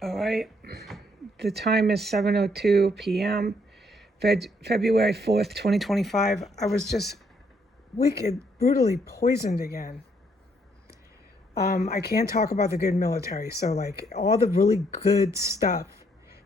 All right. The time is 7:02 p.m. February 4th, 2025. I was just brutally poisoned again. I can't talk about the good military. So, like, all the really good stuff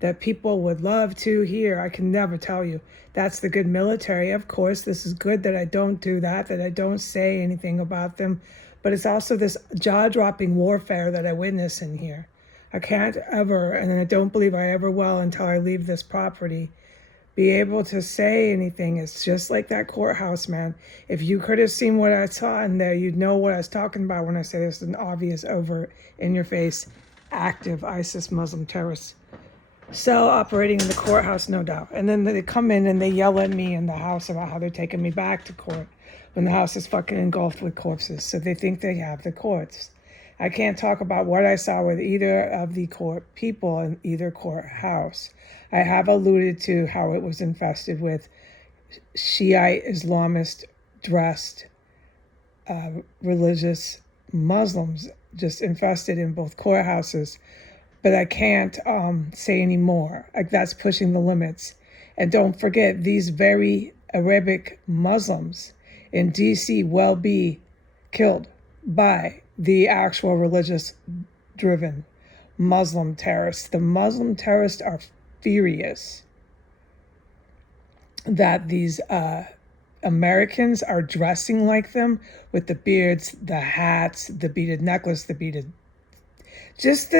that people would love to hear, I can never tell you. That's the good military. Of course, this is good that I don't do that I don't say anything about them. But it's also this jaw-dropping warfare that I witness in here. I can't ever, and I don't believe I ever will until I leave this property, be able to say anything. It's just like that courthouse, man. If you could have seen what I saw in there, you'd know what I was talking about when I say this is an obvious, overt, in your face, active ISIS Muslim terrorist cell operating in the courthouse, no doubt. And then they come in and they yell at me in the house about how they're taking me back to court when the house is fucking engulfed with corpses. So they think they have the courts. I can't talk about what I saw with either of the court people in either courthouse. I have alluded to how it was infested with Shiite Islamist dressed religious Muslims, just infested in both courthouses. But I can't say any more. Like, that's pushing the limits. And don't forget, these very Arabic Muslims in DC will be killed by the actual religious-driven Muslim terrorists. The Muslim terrorists are furious that these Americans are dressing like them with the beards, the hats, the beaded necklace, just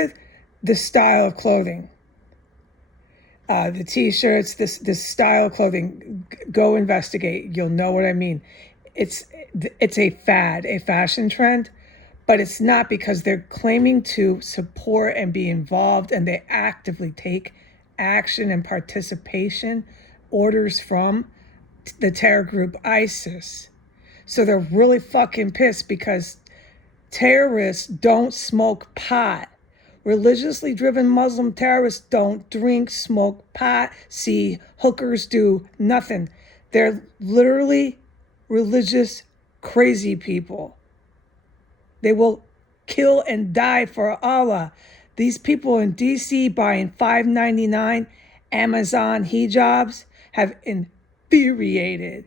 the style of clothing, the t-shirts, this style of clothing. Go investigate. You'll know what I mean. It's a fad, a fashion trend, but it's not, because they're claiming to support and be involved, and they actively take action and participation orders from the terror group ISIS. So they're really fucking pissed because terrorists don't smoke pot. Religiously driven Muslim terrorists don't drink, smoke pot, see hookers do nothing. They're literally religious crazy people. They will kill and die for Allah. These people in DC buying $5.99 Amazon hijabs have infuriated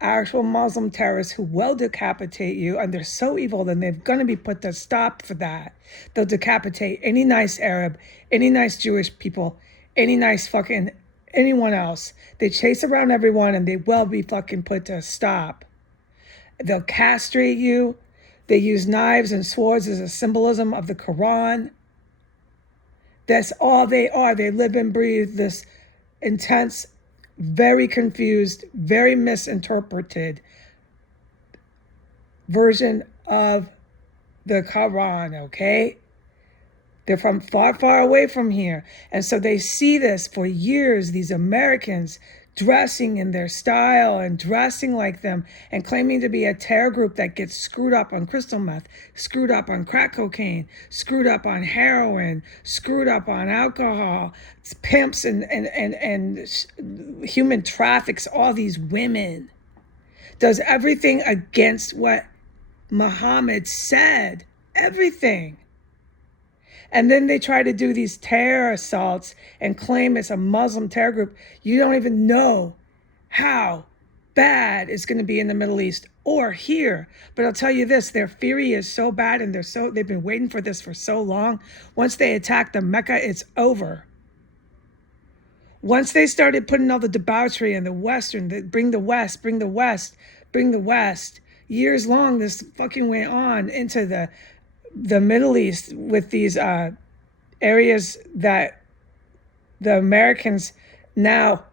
actual Muslim terrorists who will decapitate you, and they're so evil that they're going to be put to stop for that. They'll decapitate any nice Arab, any nice Jewish people, any nice fucking anyone else. They chase around everyone, and they will be fucking put to stop. They'll castrate you. They use knives and swords as a symbolism of the Quran. That's all they are. They live and breathe this intense, very confused, very misinterpreted version of the Quran, okay? They're from far, far away from here. And so they see this for years, these Americans dressing in their style and dressing like them and claiming to be a terror group that gets screwed up on crystal meth, screwed up on crack cocaine, screwed up on heroin, screwed up on alcohol, pimps and human traffics all these women, does everything against what Muhammad said, everything. And then they try to do these terror assaults and claim it's a Muslim terror group. You don't even know how bad it's going to be in the Middle East or here. But I'll tell you this, their fury is so bad, and they've been waiting for this for so long. Once they attack the Mecca, it's over. Once they started putting all the debauchery and the Western, bring the West, bring the West, bring the West. Years long, this fucking went on into the Middle East with these areas that the Americans now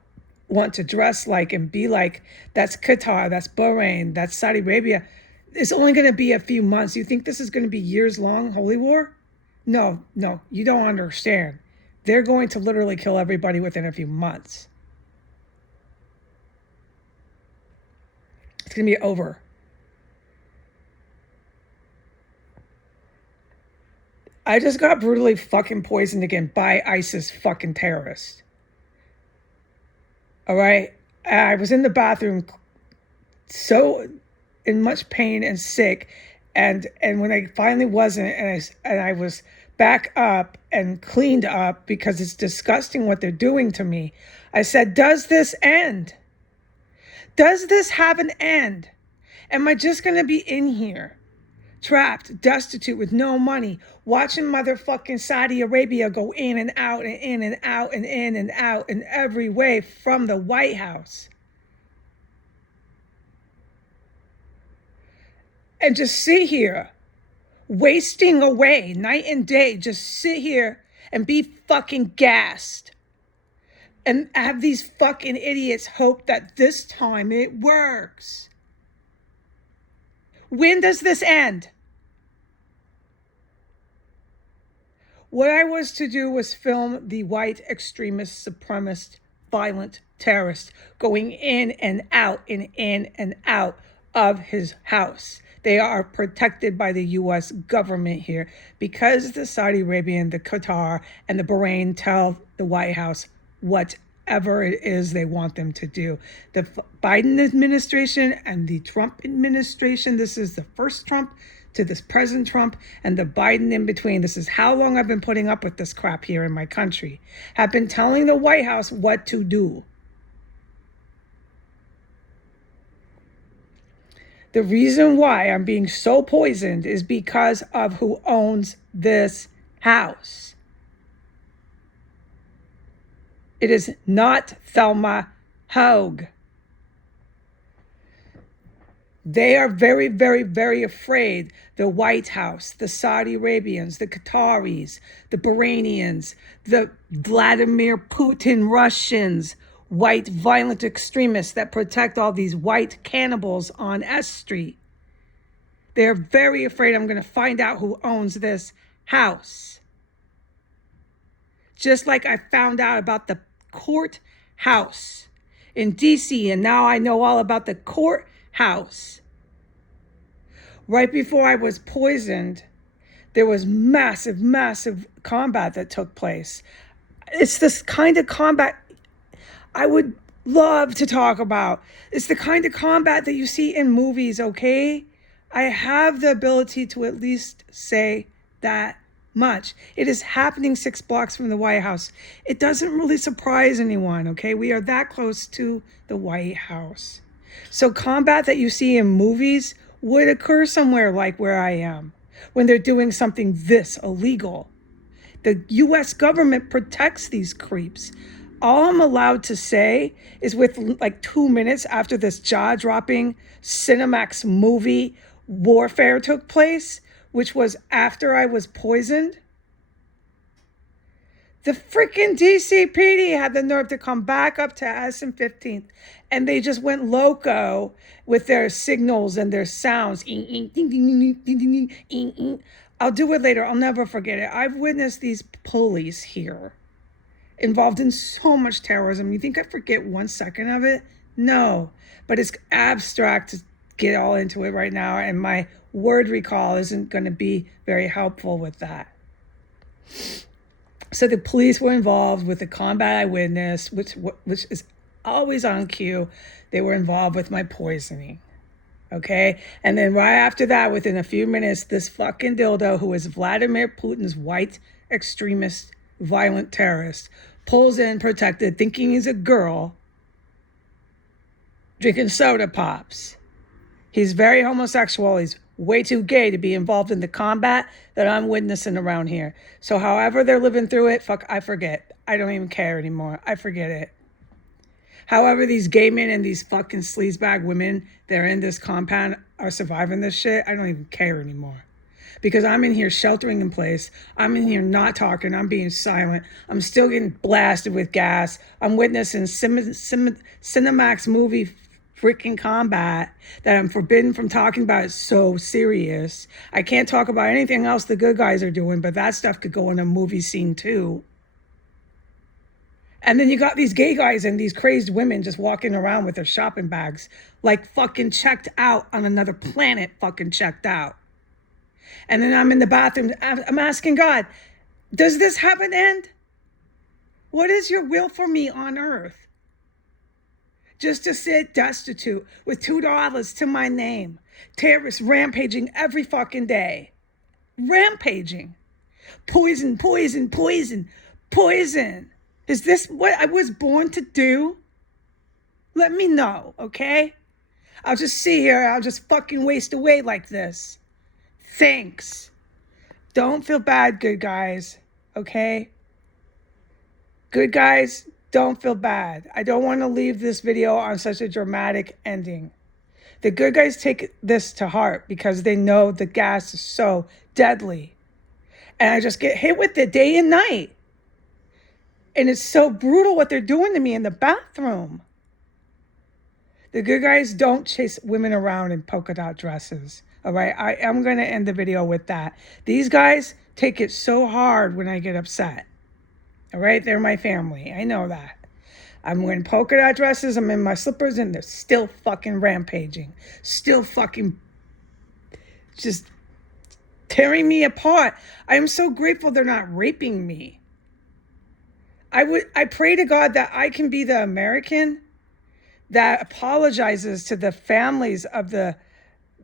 want to dress like and be like. That's Qatar, that's Bahrain, that's Saudi Arabia. It's only going to be a few months. You think this is going to be years long, holy war? No, you don't understand. They're going to literally kill everybody within a few months. It's going to be over. I just got brutally fucking poisoned again by ISIS fucking terrorists. All right? I was in the bathroom so in much pain and sick. And when I finally wasn't, and I was back up and cleaned up because it's disgusting what they're doing to me. I said, does this end? Does this have an end? Am I just going to be in here, trapped, destitute, with no money, watching motherfucking Saudi Arabia go in and out and in and out and in and out in every way from the White House? And just sit here, wasting away night and day, just sit here and be fucking gassed. And have these fucking idiots hope that this time it works. When does this end? What I was to do was film the white extremist, supremacist, violent terrorist going in and out and in and out of his house. They are protected by the U.S. government here because the Saudi Arabian, the Qatar, and the Bahrain tell the White House whatever it is they want them to do. The Biden administration and the Trump administration, this is the first Trump to this President Trump and the Biden in between. This is how long I've been putting up with this crap here in my country. Have been telling the White House what to do. The reason why I'm being so poisoned is because of who owns this house. It is not Thelma Hogue. They are very, very, very afraid. The White House, the Saudi Arabians, the Qataris, the Bahrainians, the Vladimir Putin Russians, white violent extremists that protect all these white cannibals on S Street. They're very afraid I'm going to find out who owns this house. Just like I found out about the courthouse in DC, and now I know all about the courthouse. Right before I was poisoned, there was massive, massive combat that took place. It's this kind of combat I would love to talk about. It's the kind of combat that you see in movies, okay? I have the ability to at least say that much. It is happening 6 blocks from the White House. It doesn't really surprise anyone, okay? We are that close to the White House. So combat that you see in movies would occur somewhere like where I am when they're doing something this illegal. The U.S. government protects these creeps. All I'm allowed to say is with like 2 minutes after this jaw-dropping Cinemax movie warfare took place, which was after I was poisoned, the freaking DCPD had the nerve to come back up to us in 15th, and they just went loco with their signals and their sounds. I'll do it later. I'll never forget it. I've witnessed these police here involved in so much terrorism. You think I forget 1 second of it? No, but it's abstract to get all into it right now, and my word recall isn't going to be very helpful with that. So the police were involved with the combat I witnessed, which is always on cue. They were involved with my poisoning. Okay? And then right after that, within a few minutes, this fucking dildo, who is Vladimir Putin's white extremist, violent terrorist, pulls in protected, thinking he's a girl, drinking soda pops. He's very homosexual. He's way too gay to be involved in the combat that I'm witnessing around here. So however they're living through it, I forget. I don't even care anymore. I forget it. However these gay men and these fucking sleazebag women that are in this compound are surviving this shit, I don't even care anymore. Because I'm in here sheltering in place. I'm in here not talking. I'm being silent. I'm still getting blasted with gas. I'm witnessing Cinemax movie freaking combat that I'm forbidden from talking about. It's so serious. I can't talk about anything else the good guys are doing, but that stuff could go in a movie scene too. And then you got these gay guys and these crazed women just walking around with their shopping bags, like fucking checked out on another planet, fucking checked out. And then I'm in the bathroom, I'm asking God, does this have an end? What is your will for me on earth? Just to sit destitute with $2 to my name. Terrorists rampaging every fucking day. Rampaging. Poison, poison, poison, poison. Is this what I was born to do? Let me know, okay? I'll just sit here. I'll just fucking waste away like this. Thanks. Don't feel bad, good guys, okay? Good guys, don't feel bad. I don't want to leave this video on such a dramatic ending. The good guys take this to heart because they know the gas is so deadly. And I just get hit with it day and night. And it's so brutal what they're doing to me in the bathroom. The good guys don't chase women around in polka dot dresses. All right, I am going to end the video with that. These guys take it so hard when I get upset. All right, they're my family. I know that. I'm wearing polka dot dresses. I'm in my slippers and they're still fucking rampaging. Still fucking just tearing me apart. I am so grateful they're not raping me. I pray to God that I can be the American that apologizes to the families of the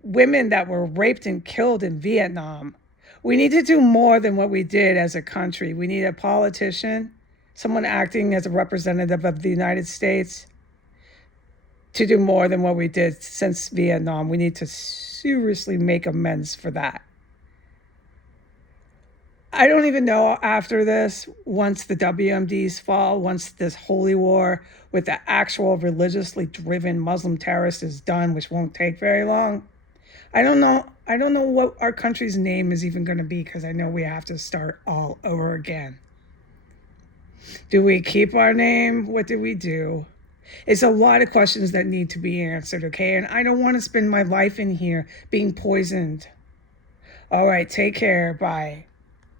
women that were raped and killed in Vietnam. We need to do more than what we did as a country. We need a politician, someone acting as a representative of the United States, to do more than what we did since Vietnam. We need to seriously make amends for that. I don't even know after this, once the WMDs fall, once this holy war with the actual religiously driven Muslim terrorists is done, which won't take very long. I don't know what our country's name is even going to be because I know we have to start all over again. Do we keep our name? What do we do? It's a lot of questions that need to be answered, okay? And I don't want to spend my life in here being poisoned. All right, take care. Bye.